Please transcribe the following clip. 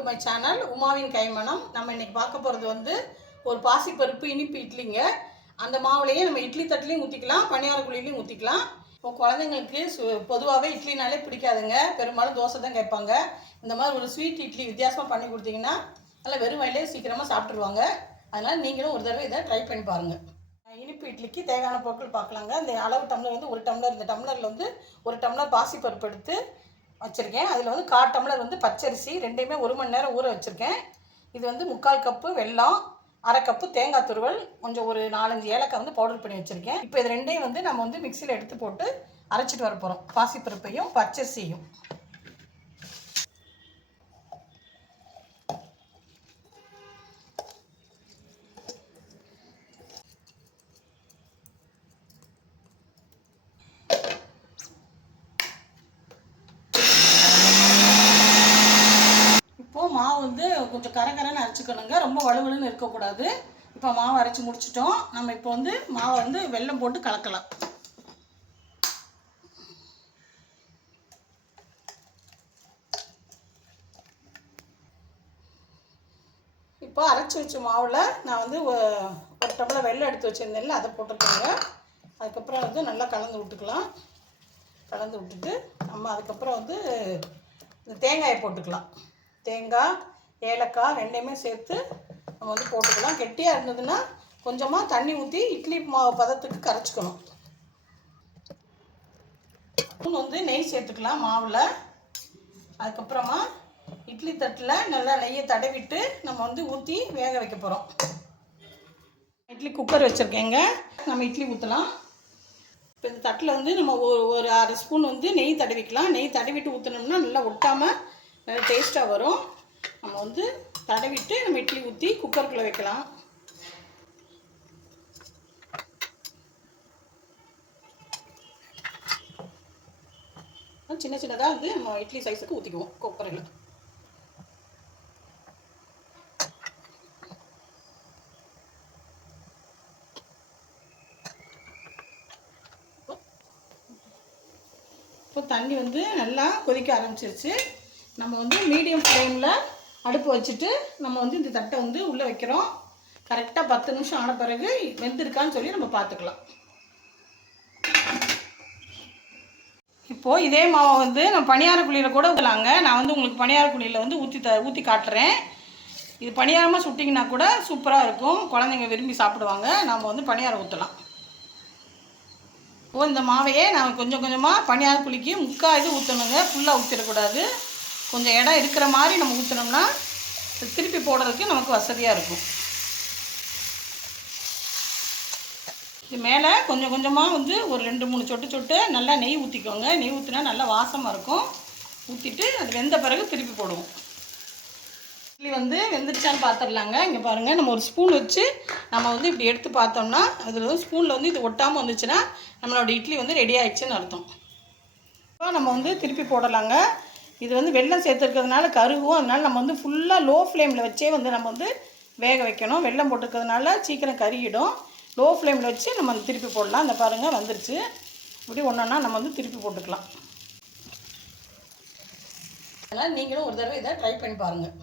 To my channel உமாவின் கைமணம். நம்ம இன்றைக்கி பார்க்க போகிறது வந்து ஒரு பாசிப்பருப்பு இனிப்பு இட்லிங்க. அந்த மாவுலேயே நம்ம இட்லி தட்டுலேயும் ஊற்றிக்கலாம், பணியார குழிலையும் ஊற்றிக்கலாம். இப்போ குழந்தைங்களுக்கு பொதுவாகவே இட்லினாலே பிடிக்காதுங்க, பெரும்பாலும் தோசை தான் கேட்பாங்க. இந்த மாதிரி ஒரு ஸ்வீட் இட்லி வித்தியாசமாக பண்ணி கொடுத்தீங்கன்னா நல்லா வெறும் வயலே சீக்கிரமாக சாப்பிட்ருவாங்க. அதனால் நீங்களும் ஒரு தடவை இதை ட்ரை பண்ணி பாருங்கள். இனிப்பு இட்லிக்கு தேவையான பொருட்கள் பார்க்கலாங்க. இந்த அளவு டம்ளர் வந்து ஒரு டம்ளர், இந்த டம்ளரில் வந்து ஒரு டம்ளர் பாசிப்பருப்பு எடுத்து வச்சுருக்கேன். அதில் வந்து 1/4 டம்ளர் வந்து பச்சரிசி, ரெண்டையுமே 1 மணி நேரம் ஊற வச்சுருக்கேன். இது வந்து 3/4 கப்பு வெல்லம், 1/2 கப்பு தேங்காய் துருவல், கொஞ்சம் ஒரு 4-5 ஏலக்காய் வந்து பவுடர் பண்ணி வச்சுருக்கேன். இப்போ இது ரெண்டையும் வந்து நம்ம வந்து மிக்சியில் எடுத்து போட்டு அரைச்சிட்டு வர போகிறோம், பாசிப்பருப்பையும் பச்சரிசியும். மாவு வந்து கொஞ்சம் கரகரன்னு அரைச்சிக்கணுங்க, ரொம்ப வலுவலுன்னு இருக்கக்கூடாது. இப்போ மாவு அரைச்சி முடிச்சிட்டோம். நம்ம இப்போ வந்து மாவை வந்து வெல்லம் போட்டு கலக்கலாம். இப்போ அரைச்சி வச்ச மாவில் நான் வந்து ஒரு டம்ளர் வெல்லம் எடுத்து வச்சுருந்தேன்ல, அதை போட்டுருக்கோங்க. அதுக்கப்புறம் வந்து நல்லா கலந்து விட்டுக்கலாம். கலந்து விட்டுட்டு நம்ம அதுக்கப்புறம் வந்து இந்த தேங்காயை போட்டுக்கலாம். தேங்காய், ஏலக்காய் ரெண்டையுமே சேர்த்து நம்ம வந்து போட்டுக்கலாம். கெட்டியாக இருந்ததுன்னா கொஞ்சமாக தண்ணி ஊற்றி இட்லி மாவு பதத்துக்கு கரைச்சிக்கணும். வந்து நெய் சேர்த்துக்கலாம் மாவில். அதுக்கப்புறமா இட்லி தட்டில் நல்லா நெய்யை தடவிட்டு நம்ம வந்து ஊற்றி வேக வைக்க போகிறோம். இட்லி குக்கர் வச்சுருக்கேங்க, நம்ம இட்லி ஊற்றலாம். இப்போ இந்த தட்டில் வந்து நம்ம ஒரு 1/2 ஸ்பூன் வந்து நெய் தடவிக்கலாம். நெய் தடவிட்டு ஊற்றினோம்னா நல்லா ஒட்டாமல் நல்லா டேஸ்ட்டாக வரும். நம்ம வந்து தடவிட்டு நம்ம இட்லி ஊற்றி குக்கருக்குள்ளே வைக்கலாம். சின்ன சின்னதாக வந்து நம்ம இட்லி சைஸுக்கு ஊற்றிக்குவோம் குக்கரில். இப்போ தண்ணி வந்து நல்லா கொதிக்க ஆரம்பிச்சிருச்சு. நம்ம வந்து மீடியம் ஃப்ளேமில் அடுப்பு வச்சுட்டு நம்ம வந்து இந்த தட்டை வந்து உள்ளே வைக்கிறோம். கரெக்டாக 10 நிமிஷம் ஆன பிறகு வெந்திருக்கான்னு சொல்லி நம்ம பார்த்துக்கலாம். இப்போது இதே மாவை வந்து நம்ம பணியார குழியில் கூட ஊற்றலாங்க. நான் வந்து உங்களுக்கு பணியார குழியில் வந்து ஊற்றி காட்டுறேன். இது பணியாரமாக சுட்டிங்கன்னா கூட சூப்பராக இருக்கும், குழந்தைங்க விரும்பி சாப்பிடுவாங்க. நம்ம வந்து பணியாரம் ஊற்றலாம். இப்போது இந்த மாவையே நான் கொஞ்சம் கொஞ்சமாக பணியார குழிக்கு முக்கால் இது ஊற்றணுங்க, ஃபுல்லாக ஊற்றிடக்கூடாது. கொஞ்சம் இடம் இருக்கிற மாதிரி நம்ம ஊற்றினோம்னா திருப்பி போடுறதுக்கு நமக்கு வசதியாக இருக்கும். இது மேலே கொஞ்சம் கொஞ்சமாக வந்து ஒரு 2-3 சொட்டு நல்லா நெய் ஊற்றிக்கோங்க. நெய் ஊற்றினா நல்லா வாசமாக இருக்கும். ஊற்றிட்டு அது வெந்த பிறகு திருப்பி போடுவோம். இட்லி வந்து வெந்துருச்சான்னு பார்த்துடலாங்க. இங்கே பாருங்கள், நம்ம ஒரு ஸ்பூன் வச்சு நம்ம வந்து இப்படி எடுத்து பார்த்தோம்னா அதில் வந்து ஸ்பூனில் வந்து இது ஒட்டாமல் வந்துச்சுன்னா நம்மளோட இட்லி வந்து ரெடி ஆகிடுச்சின்னு அர்த்தம். இப்போ நம்ம வந்து திருப்பி போடலாங்க. இது வந்து வெல்லம் சேர்த்துருக்கிறதுனால கருகும், அதனால் நம்ம வந்து ஃபுல்லாக லோ ஃப்ளேமில் வச்சே வந்து நம்ம வந்து வேக வைக்கணும். வெல்லம் போட்டுருக்கிறதுனால சீக்கிரம் கருகிடும். லோ ஃப்ளேமில் வச்சு நம்ம வந்து திருப்பி போடலாம். இந்த பாருங்கள் வந்துருச்சு. இப்படி ஒன்றா நம்ம வந்து திருப்பி போட்டுக்கலாம். அதனால் நீங்களும் ஒரு தடவை இதை ட்ரை பண்ணி பாருங்கள்.